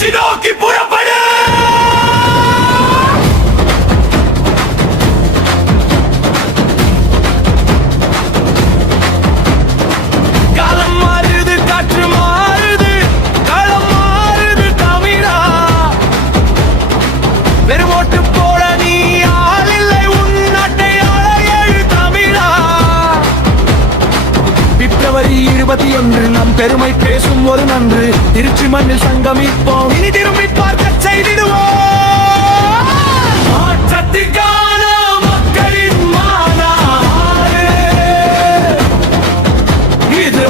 வெற்றி நோக்கி புறப்படு. காலம் மாறுது, காற்று மாறுது, களம் மாறுது தமிழா. வெறும் ஓட்டு போட நீ ஆள் இல்லை, உன் நாட்டை ஆள எழு தமிழா. பிப்ரவரி 21 நம் பெருமை பேசும் ஒரு நன்று. திருச்சி மண்ணில் சங்கமிப்போம், இனி திரும்பி பார்க்க செய்திடுவோம். மாற்றத்திற்கான மக்களின் மாநாடு இது.